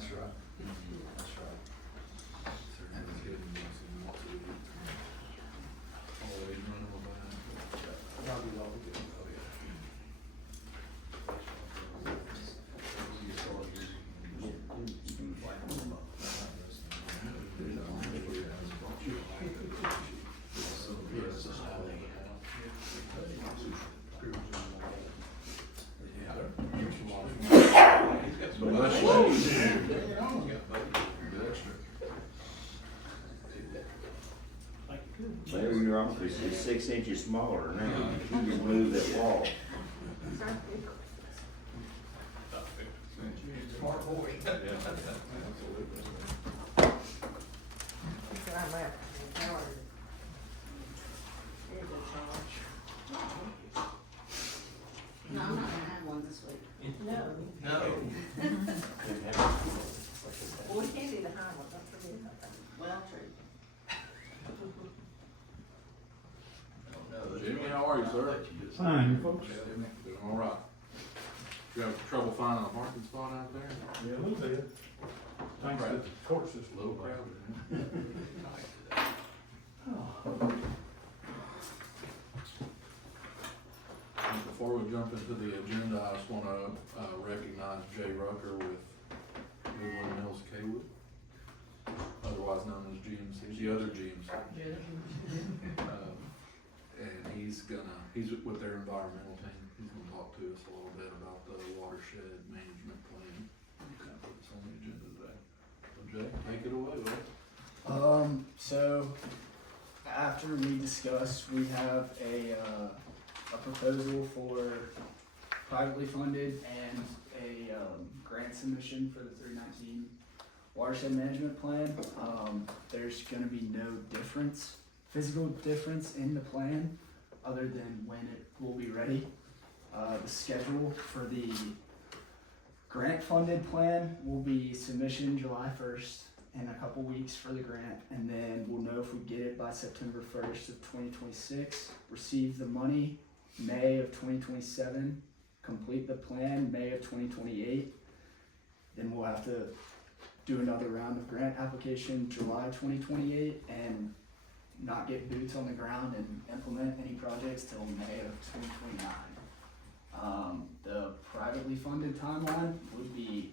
That's right. That's right. That's good. Always running behind. Probably all good. Oh, yeah. Maybe your office is 6 inches smaller now. You can move that wall. Smart boy. No, I'm not gonna have one this week. No. No. Well, we can't do the high one, don't forget about that. Well, true. Jimmy, how are you, sir? Fine, folks. Doing all right. You have trouble finding a parking spot out there? Yeah, a little bit. Thanks to the court system. A little crowded, Before we jump into the agenda, I just want to recognize Jay Rucker with Goodwyn Mills Cawood, otherwise known as GMC, the other GMC. And he's with their environmental team. He's gonna talk to us a little bit about the Watershed Management Plan. Kind of put this on the agenda today. So Jay, take it away, bud. So after we discussed, we have a proposal for privately funded and a grant submission for the 319 Watershed Management Plan. There's gonna be no physical difference in the plan other than when it will be ready. The schedule for the grant funded plan will be submission July 1st in a couple weeks for the grant, and then we'll know if we get it by September 1st of 2026, receive the money May of 2027, complete the plan May of 2028, then we'll have to do another round of grant application July 2028 and not get boots on the ground and implement any projects till May of 2029. The privately funded timeline would be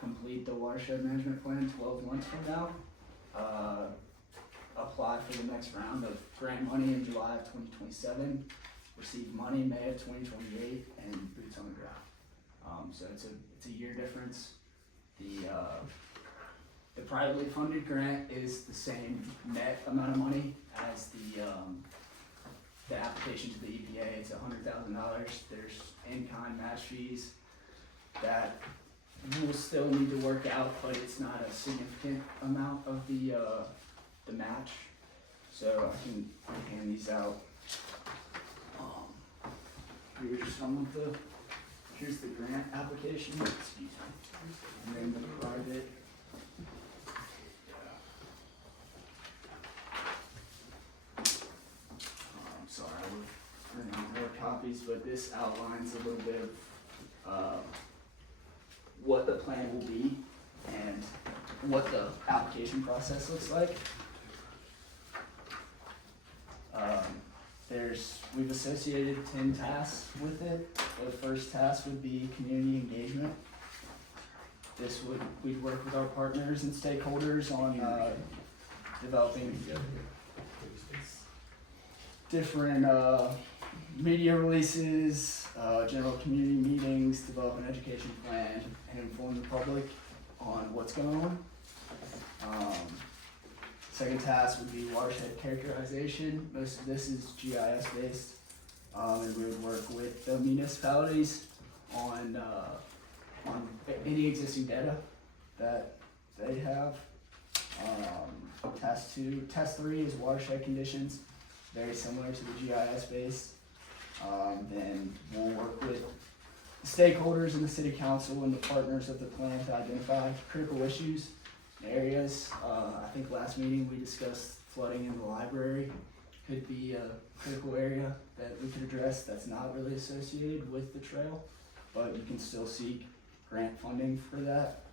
complete the Watershed Management Plan 12 months from now, apply for the next round of grant money in July of 2027, receive money May of 2028, and boots on the ground. So it's a year difference. The privately funded grant is the same net amount of money as the application to the EPA. It's $100,000. There's in-kind match fees that we'll still need to work out, but it's not a significant amount of the match. So I can hand these out. Here's here's the grant application, excuse me, and then the private. I'm sorry, we're running more copies, but this outlines a little bit of what the plan will be and what the application process looks like. We've associated 10 tasks with it. The first task would be community engagement. We'd work with our partners and stakeholders on developing different media releases, general community meetings, develop an education plan, and inform the public on what's going on. Second task would be watershed characterization. Most of this is GIS based, and we would work with the municipalities on any existing data that they have. Task 3 is watershed conditions, very similar to the GIS based. Then we'll work with stakeholders in the city council and the partners of the plan to identify critical issues and areas. I think last meeting we discussed flooding in the library could be a critical area that we could address that's not really associated with the trail, but you can still seek grant funding for that.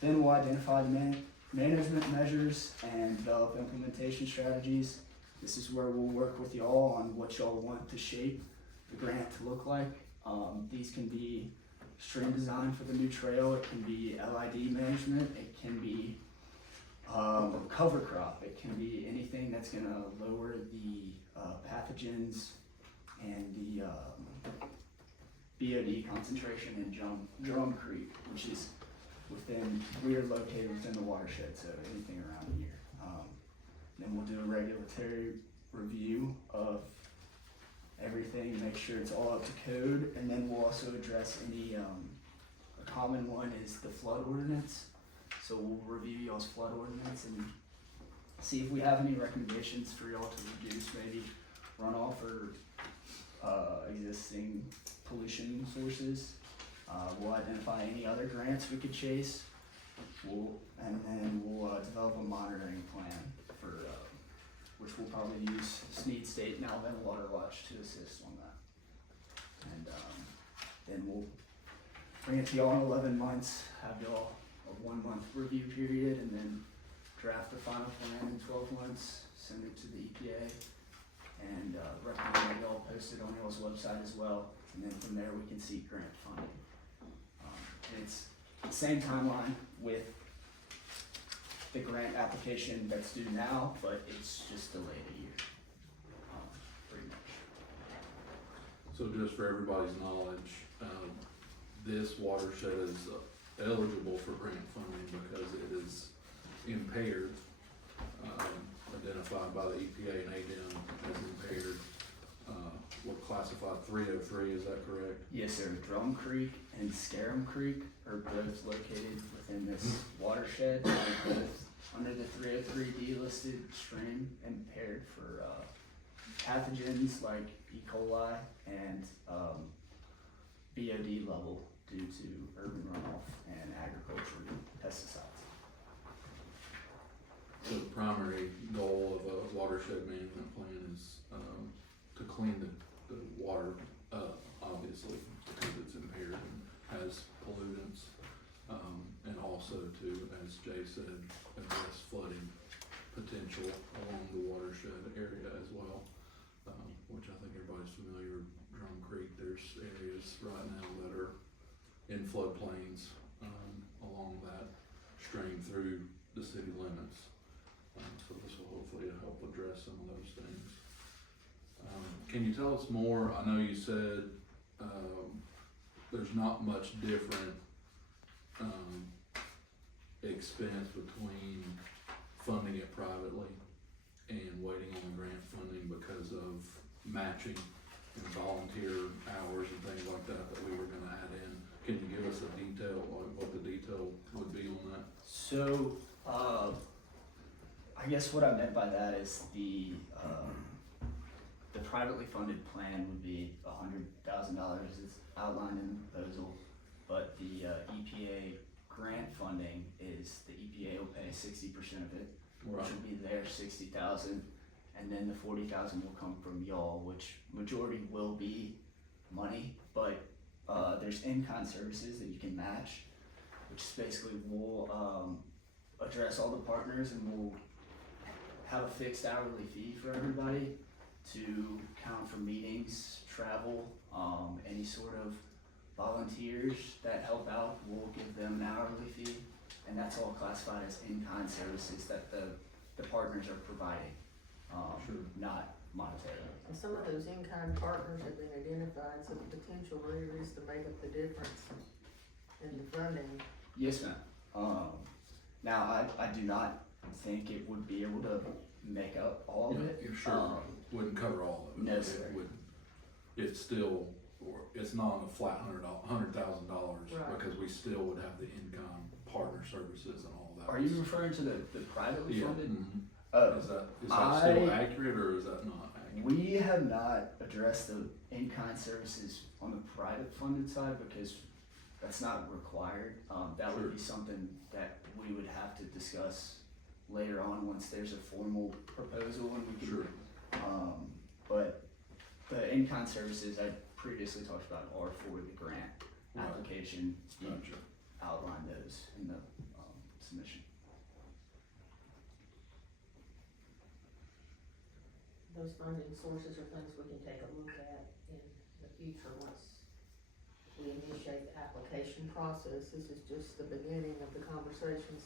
Then we'll identify the management measures and develop implementation strategies. This is where we'll work with y'all on what y'all want to shape the grant to look like. These can be stream design for the new trail, it can be LID management, it can be cover crop, it can be anything that's gonna lower the pathogens and the BOD concentration in Drum Creek, which is we are located within the watershed, so anything around here. Then we'll do a regulatory review of everything, make sure it's all up to code, and then we'll also address any, a common one is the flood ordinance. So we'll review y'all's flood ordinance and see if we have any recommendations for y'all to reduce maybe runoff or existing pollution sources. We'll identify any other grants we could chase. And then we'll develop a monitoring plan for, which we'll probably use Sneed State and Albertville Water Watch to assist on that. And then we'll bring it to y'all in 11 months, have y'all a 1 month review period, and then draft the final plan in 12 months, send it to the EPA, and recommend that y'all post it on y'all's website as well. And then from there we can seek grant funding. And it's the same timeline with the grant application that's due now, but it's just delayed a year, pretty much. So just for everybody's knowledge, this watershed is eligible for grant funding because it is impaired, identified by the EPA and ADEM as impaired. We're classified 303, is that correct? Yes, sir. Drum Creek and Skirum Creek are both located within this watershed. They're both under the 303D listed stream, impaired for pathogens like E. coli and BOD level due to urban runoff and agricultural pesticides. So the primary goal of a watershed management plan is to clean the water up, obviously, because it's impaired and has pollutants, and also to, as Jay said, address flooding potential along the watershed area as well, which I think everybody's familiar with Drum Creek. There's areas right now that are in floodplains along that stream through the city limits. So this will hopefully help address some of those things. Can you tell us more? I know you said there's not much different expense between funding it privately and waiting on the grant funding because of matching and volunteer hours and things like that we were gonna add in. Can you give us a detail, what the detail would be on that? So, I guess what I meant by that is the privately funded plan would be $100,000 as outlined in the proposal, but the EPA grant funding is the EPA will pay 60% of it, which will be their $60,000, and then the $40,000 will come from y'all, which majority will be money, but there's in-kind services that you can match, which is basically we'll address all the partners and we'll have a fixed hourly fee for everybody to count for meetings, travel, any sort of volunteers that help out, we'll give them an hourly fee, and that's all classified as in-kind services that the partners are providing, not monetary. And some of those in-kind partners have been identified, so the potential there is to make up the difference in the funding. Yes, ma'am. Now, I do not think it would be able to make up all of it. Yeah, sure. Wouldn't cover all of it. No, sir. It would, it's still, it's not a flat $100,000 Right. because we still would have the in-kind partner services and all that. Are you referring to the privately Yeah. funded? Mhm. Is that still accurate or is that not accurate? We have not addressed the in-kind services on the private funded side because that's not required. That would be something that we would have to discuss later on once there's a formal proposal and we can. Sure. But the in-kind services I previously talked about are for the grant Right. application Gotcha. those funding sources are things we can take a look at in the future once we initiate the application process. This is just the beginning of the conversations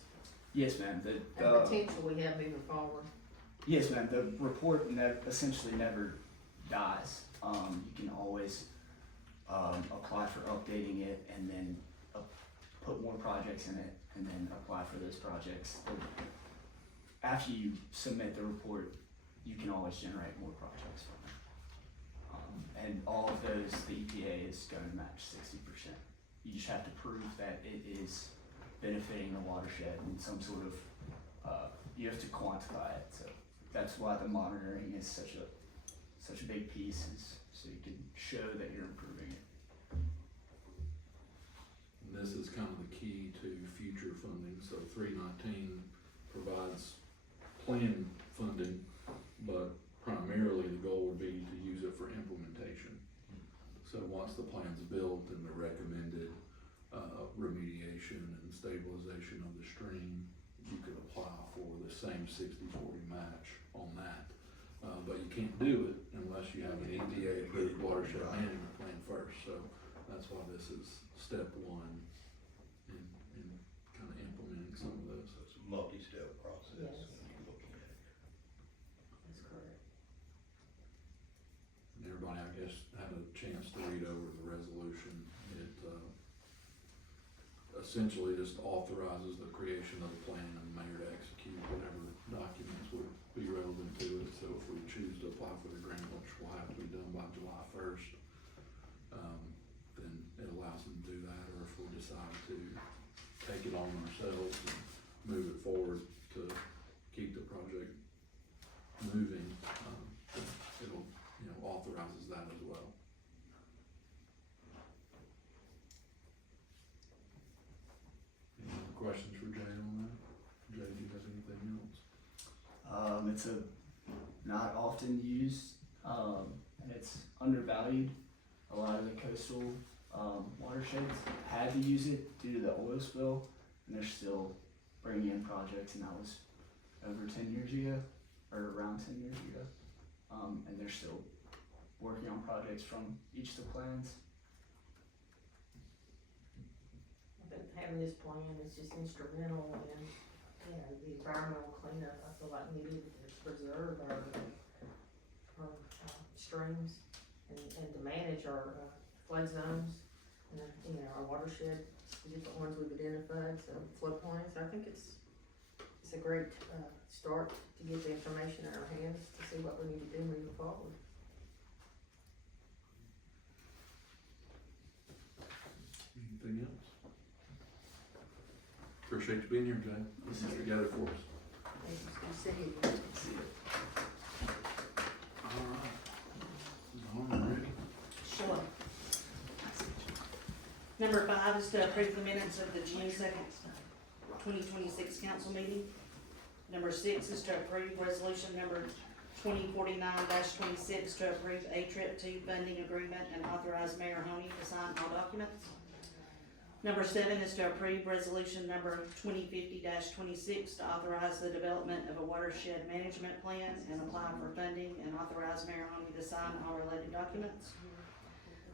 Yes, ma'am. and potential we have moving forward. Yes, ma'am. The report essentially never dies. You can always apply for updating it, and then put more projects in it, and then apply for those projects. After you submit the report, you can always generate more projects from it. And all of those, the EPA is going to match 60%. You just have to prove that it is benefiting the watershed in some sort of, you have to quantify it. So that's why the monitoring is such a big piece, is so you can show that you're improving it. And this is kind of the key to future funding, so 319 provides plan funding, but primarily the goal would be to use it for implementation. So once the plan's built and the recommended remediation and stabilization of the stream, you could apply for the same 60-40 match on that. But you can't do it unless you have an EPA approved watershed management plan first, so that's why this is step one in kind of implementing some of those. So it's a multi-step process Yes. when you're looking at it. That's correct. And everybody, I guess, had a chance to read over the resolution. It essentially just authorizes the creation of the plan and the mayor to execute whatever documents would be relevant to it. So if we choose to apply for the grant, which will have to be done by July 1st, then it allows them to do that. Or if we decide to take it on ourselves and move it forward to keep the project moving, it'll, authorizes that as well. Any other questions for Jay on that? Jay, do you have anything else? It's not often used, and it's undervalued. A lot of the coastal watersheds had to use it due to the oil spill, and they're still bringing in projects, and that was over 10 years ago, or around 10 years ago. And they're still working on projects from each of the plans. I think having this plan is just instrumental in, the environmental cleanup. I feel like we need to preserve our streams and to manage our flood zones and, our watershed, the different ones we've identified, so floodplains. I think it's a great start to get the information in our hands to see what we need to do moving forward. Anything else? Appreciate you being here, Jay. This is together for us. Thank you, good to see you. All right. Ready? Sure. Number 5 is to approve the minutes of the June 2nd, 2026 council meeting. Number 6 is to approve resolution number 2049-26 to approve a trip to funding agreement and authorize Mayor Honey to sign all documents. Number 7 is to approve resolution number 2050-26 to authorize the development of a watershed management plan and apply for funding and authorize Mayor Honey to sign all related documents.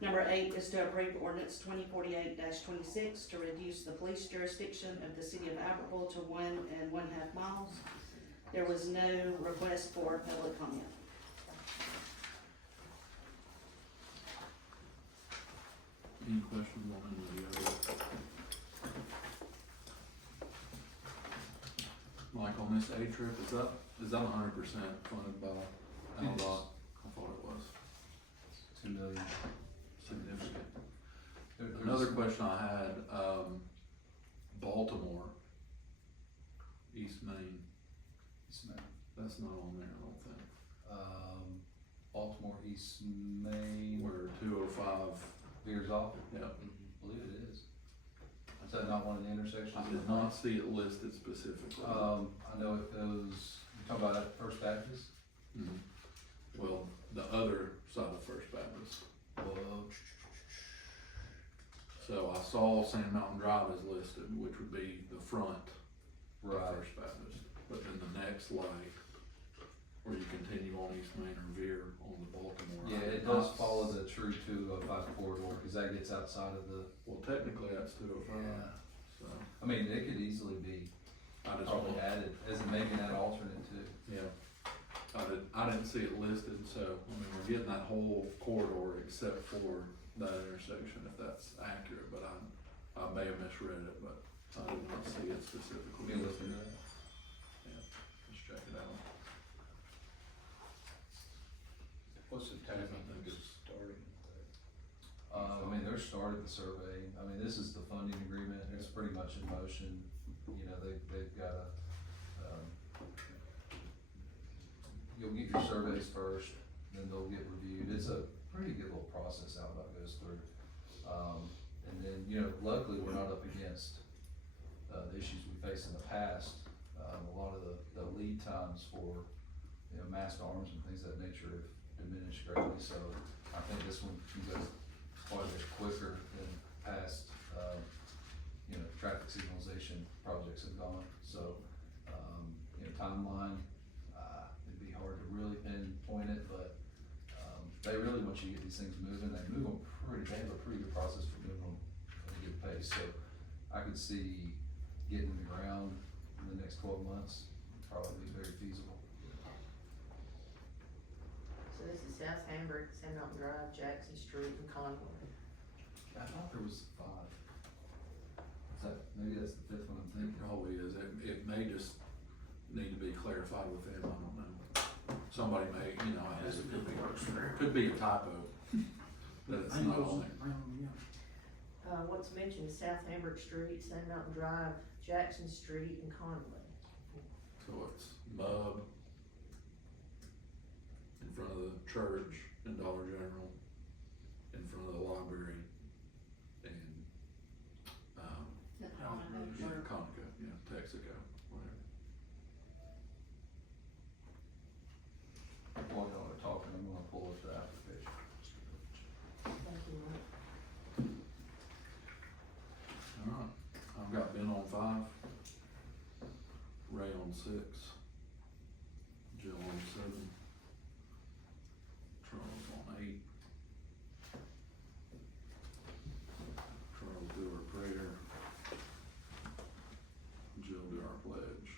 Number 8 is to approve ordinance 2048-26 to reduce the police jurisdiction of the city of Albertville to 1 1/2 miles. There was no request for public comment. Any questions on any of the others? Mike, on this A trip, is that 100% funded by ADEM? I thought it was. 2 million. Significant. There's Another question I had, Baltimore, East Main, that's not on there, I don't think. Baltimore East Main. Where 205, Veers off. yeah, I believe it is. Is that not one of the intersections? I did not see it listed specifically. I know it goes, you talking about at First Baptist? Mhm. Well, the other side of First Baptist. Well, So I saw Sand Mountain Drive is listed, which would be the front of right. First Baptist. But then the next leg, where you continue on East Main or veer on the Baltimore. Yeah, it does follow the true 205 corridor, cause that gets outside of the, Well, technically, that's 205, so, I mean, it could easily be I just. probably added as maybe that alternate too. Yeah, I didn't see it listed, so, I mean, we're getting that whole corridor except for that intersection, if that's accurate, but I may have misread it, but I did not see it Let specifically. me look into that. Yeah, let's check it out. What's the I think it's Starting. I mean, they're started the survey, I mean, this is the funding agreement, it's pretty much in motion, you know, they've got you'll get your surveys first, then they'll get reviewed, it's a pretty good little process how that goes through. And then, you know, luckily, we're not up against, the issues we faced in the past, a lot of the lead times for, you know, masked arms and things of that nature have diminished greatly, so I think this one can go quite a bit quicker than past, you know, traffic signalization projects have gone, so, you know, timeline, it'd be hard to really pinpoint it, but, they really want you to get these things moving, they move them they have a pretty good process for moving them at a good pace, so I could see getting the ground in the next 12 months, probably very feasible. So this is South Hamburg, San Mountain Drive, Jackson Street, and Conway. I thought there was 5. Maybe that's the 5th one I'm It thinking. probably is, it may just need to be clarified with them, I don't know. Somebody may, you know, it could be a typo, that it's not on there. What's mentioned is South Hamburg Street, San Mountain Drive, Jackson Street, and Conway. So it's MUB in front of the church and Dollar General, in front of the library, and, yeah, Conoco, yeah, Texaco, whatever. While y'all are talking, I'm gonna pull up the application. Thank you, Mike. Alright, I've got Ben on 5, Ray on 6, Jill on 7, Charles on 8. Charles do our prayer. Jill do our pledge.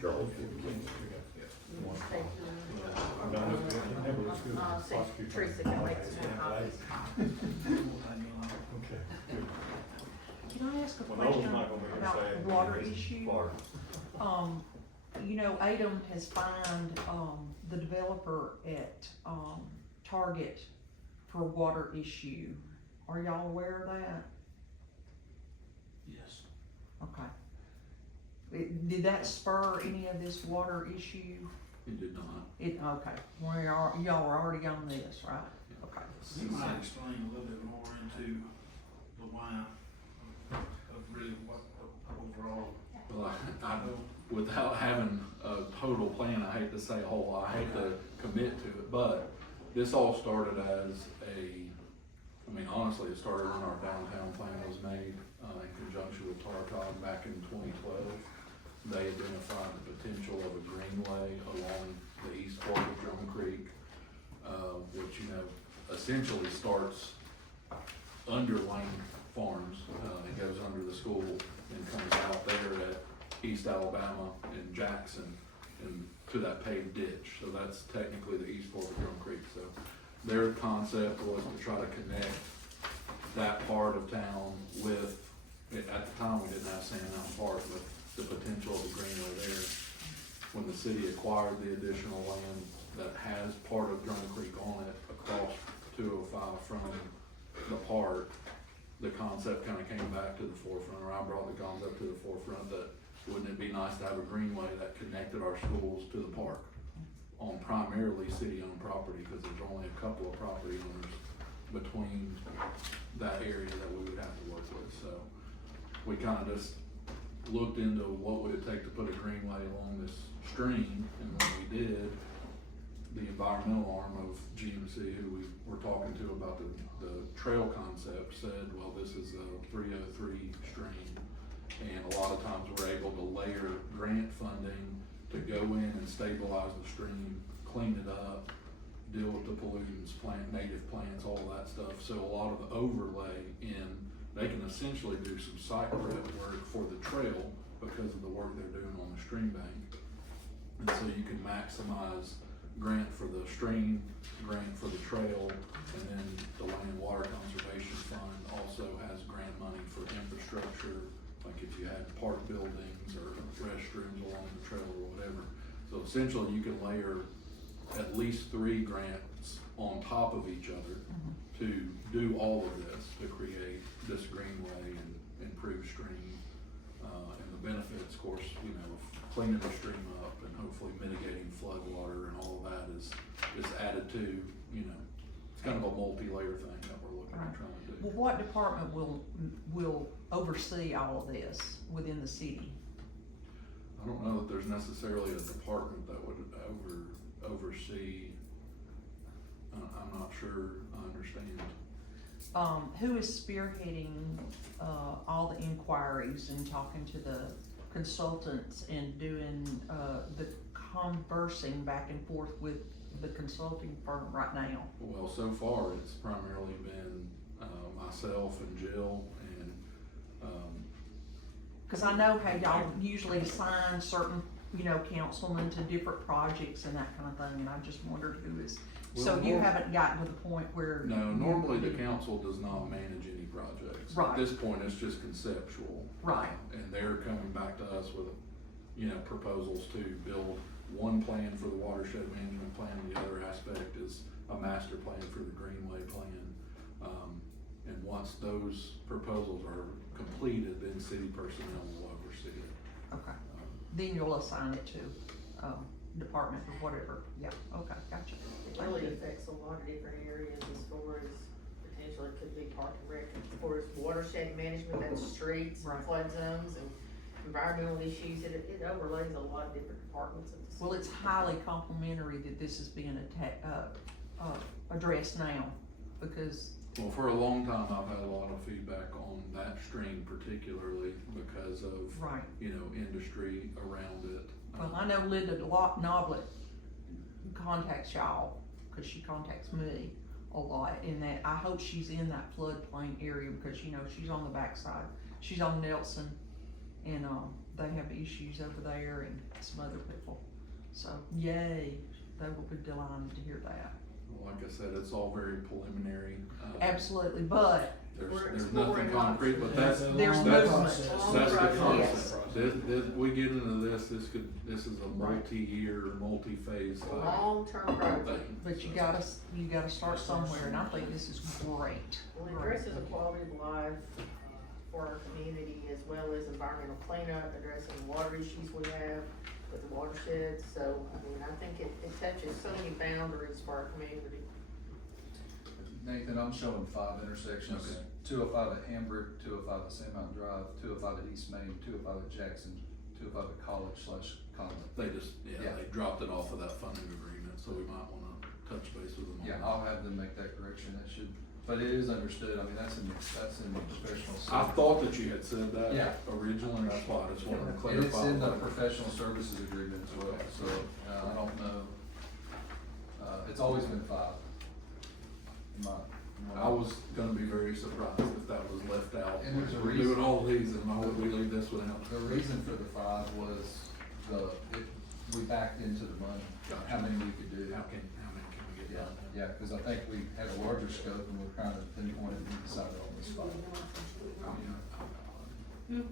Charles. Teresa can make some copies. Okay, good. Can I ask a Well, those question not gonna be the about same. the water issue? Water. You know, ADEM has fined, the developer at, Target for water issue. Are y'all aware of that? Yes. Okay. Did that spur any of this water issue? It did not. Okay, y'all are already on this, right? Okay. You might explain a little bit more into the why of really what overall. Well, I without having a total plan, I hate to say a whole lot, I hate to commit to it, but this all started as honestly, it started when our downtown plan was made, in conjunction with Tarcog back in 2012. They identified the potential of a greenway along the east fork of Drum Creek, which, you know, essentially starts under Lane Farms. It goes under the school and comes out there at East Alabama and Jackson and to that paved ditch. So that's technically the east fork of Drum Creek. So their concept was to try to connect that part of town with, at the time we didn't have Sand Mountain Park, with the potential of the greenway there. When the city acquired the additional land that has part of Drum Creek on it across 205 from the park, the concept kind of came back to the forefront, or I brought the concept to the forefront that wouldn't it be nice to have a greenway that connected our schools to the park? on primarily city-owned property, cause there's only a couple of property owners between that area that we would have to work with, so we kinda just looked into what would it take to put a greenway along this stream, and when we did, the environmental arm of GMC, who we were talking to about the trail concept, said, well, this is a 303 stream, and a lot of times we're able to layer grant funding to go in and stabilize the stream, clean it up, deal with the pollutants, plant native plants, all that stuff, so a lot of the overlay in, they can essentially do some site prep work for the trail because of the work they're doing on the stream bank. And so you can maximize grant for the stream, grant for the trail, and then the Land and Water Conservation Fund also has grant money for infrastructure, like if you had park buildings or restrooms along the trail or whatever. So essentially you can layer at least 3 grants on top of each other to do all of this, to create this greenway and improve stream, and the benefits, of course, you know, of cleaning the stream up and hopefully mitigating flood water and all of that is added to, you know, it's kind of a multi-layer thing that we're looking at trying to do. Well, what department will oversee all of this within the city? I don't know that there's necessarily a department that would oversee, I'm not sure I understand. Who is spearheading, all the inquiries and talking to the consultants and doing, the conversing back and forth with the consulting firm right now? Well, so far, it's primarily been, myself and Jill and, Cause I know how y'all usually assign certain, you know, councilmen to different projects and that kind of thing, and I just wondered who is, so Well, you haven't gotten to the point where. no, normally the council does not manage any projects. Right. At this point, it's just conceptual. Right. And they're coming back to us with, you know, proposals to build one plan for the Watershed Management Plan, and the other aspect is a master plan for the Greenway Plan. And once those proposals are completed, then city personnel will oversee it. Okay, then you'll assign it to, department or whatever, yeah, okay, gotcha. It really affects a lot of different areas as far as potentially it could be park and rec, as far as watershed management, that's streets, Right. flood zones, and environmental issues, it overlays a lot of different departments of the city. Well, it's highly complimentary that this is being addressed now, because, Well, for a long time, I've had a lot of feedback on that stream particularly because of, right. you know, industry around it. Well, I know Linda Noblet contacts y'all, cause she contacts me a lot, and that, I hope she's in that floodplain area, because, you know, she's on the backside, she's on Nelson, and, they have issues over there and some other people, so, yay, they will be delighted to hear that. Like I said, it's all very preliminary. Absolutely, but There's We're nothing exploring concrete, but That's that's, a There's long movement. process. that's the Yes. concept. We get into this is a multi-year, multi-phase type Long-term project. thing. but you gotta start somewhere, and I think this is great. Well, it addresses a quality of life for our community, as well as environmental cleanup, addressing water issues we have with the watershed, so, I mean, I think it touches so many boundaries for our community. Nathan, I'm showing 5 intersections. Okay. 205 at Hambrick, 205 at Sand Mountain Drive, 205 at East Main, 205 at Jackson, 205 at College/Conley. They just, Yeah. they dropped it off of that funding agreement, so we might wanna touch base with them on Yeah, that. I'll have them make that correction. That should, but it is understood. I mean, that's in the professional. I thought that you had said that Yeah. originally, that's why I just wanted to And clarify. it's in the that. professional services agreement as well, so, I don't know. It's always been 5. In my- I was gonna be very surprised if that was left out. And there's a We're reason. doing all these, and why would we leave this one out? The reason for the 5 was we backed into the money, how many we could do. How many can we get Yeah, done? yeah, cause I think we had a larger scope and we're kind of pinpointed and decided on this 5. I mean,